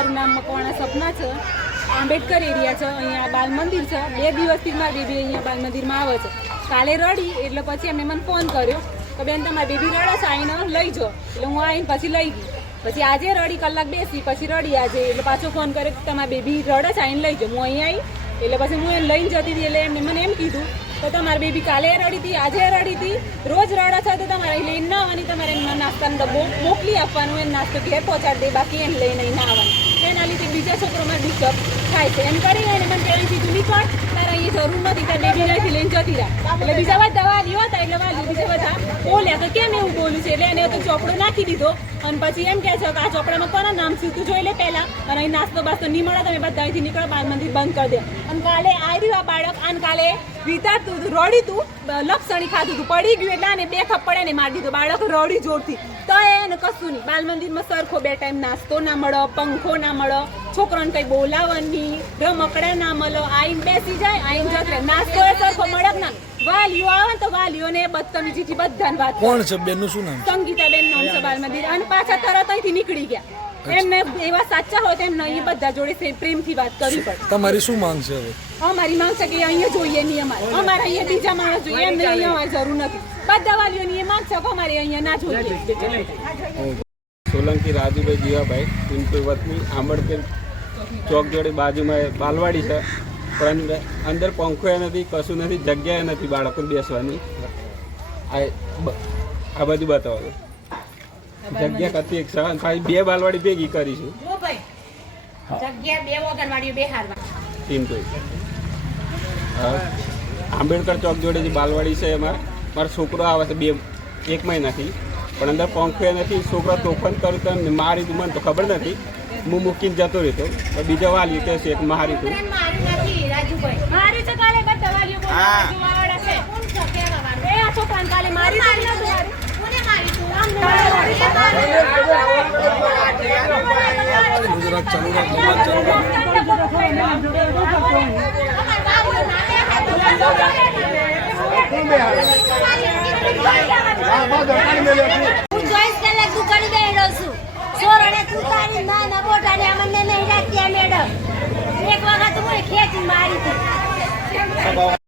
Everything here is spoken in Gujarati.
મારું નામ મકવાણા સપના છે, આંબેડકર એરિયા છે, અહીંયા બાલ મંદિર છે. 2 દિવસથી મારી બેબી અહીંયા બાલ મંદિરમાં આવે છે. કાલે રડી એટલે પછી એમને મને ફોન કર્યો કે બેન તમારી બેબી રડે છે, આવીને લઈ જાઓ. એટલે હું આવીને પછી લઈ ગઈ. પછી આજે રડી કલાક બેસી, પછી રડી આજે એટલે પાછો ફોન કર્યો કે તમારી બેબી રડે છે, આવીને લઈ જાઓ. હું અહીં આવી એટલે પછી હું એને લઈને જતી હતી. એટલે એમને મને એમ કીધું તો તમારી બેબી કાલે રડી હતી, આજે રડી હતી, રોજ રડે છે, તો તમારે લઈને ના આવવાની, તમારે એના નાસ્તાનો ડબ્બો મોકલી આપવાનું, એને નાસ્તો ઘેર પહોંચાડી દે, બાકી એને લઈને ના આવવાનું. એના લીધે બીજા છોકરોમાં ડિસ્ટર્બ થાય છે. એમ કરીને એને મને પહેલાં કીધું નીકળ, તારે અહીંયા જરૂર નથી, તારે બેબી નથી લઈને જતી રહ્યા. એટલે બીજા બધા વાલીઓ હતા એટલે વાલીઓ બીજા બધા બોલ્યા કે કેમ એવું બોલું છે. એટલે એને તો ચોપડો નાખી દીધો અને પછી એમ કહે છે કે આ ચોપડામાં કોના નામ છે તું જોઈ લે પહેલાં, અને અહીં નાસ્તો બાસ્તો નહીં મળે, તમે બધા અહીંથી નીકળો, બાલ મંદિર બંધ કરી દે. અને કાલે આવ્યું આ બાળક, અને કાલે રીતાતું રડી તું, લપસણી ખાધું હતું, પડી ગયું એટલે આને 2 થપ્પડ એને મારી દીધો. બાળક રડી જોરથી, તો એને કશું નહીં. બાલ મંદિરમાં સરખો 2 ટાઈમ નાસ્તો ના મળો, પંખો ના મળો, છોકરાને કંઈ બોલાવવાની, રમકડા ના મળો, આઈને બેસી જાય, આઈને જશે. નાસ્તો એ સરખો મળક ના. વાલીઓ આવે તો વાલીઓને બદતમીજીથી બધાને વાત. કોણ છે બેનનું શું નામ? સંગીતાબેન નામ છે બાલ મંદિર. અને પાછા તરત અહીંથી નીકળી ગયા. એમને એવા સાચા હોય તો એમને અહીં બધા જોડે પ્રેમથી વાત કરવી પડે. તમારી શું માંગ છે હવે? અમારી માંગ છે કે અહીંયા જોઈએ નહીં, અમારે અહીંયા બીજા માણસ જોઈએ, એમને અહીંયા અમારે જરૂર નથી. બધા વાલીઓની એ માંગ છે કે અમારે અહીંયા ના જોઈએ. સોલંકી રાજુભાઈ જીવાભાઈ, પિન્ટુ વતની, આંબેડકર ચોક જોડે બાજુમાં બાલવાડી છે, પણ અંદર પંખો નથી, કશું નથી, જગ્યાએ નથી બાળકોને બેસવાની. આ બધું બતાવો, જગ્યા કતી એક ખાલી 2 બાલવાડી ભેગી કરીશું. પિન્ટુ આંબેડકર ચોક જોડે જે બાલવાડી છે એમાં મારો છોકરો આવે છે 1 મહિનાથી, પણ અંદર પંખો નથી. છોકરા તોફાન કરતા મારી તું મને તો ખબર નથી, હું મૂકીને જતો રહેતો. બીજા વાલી કહે છે મારી તું ગુજરાત ચાલુ રાખ, મેડમ 1 વખત હું ખેંચી મારી હતી.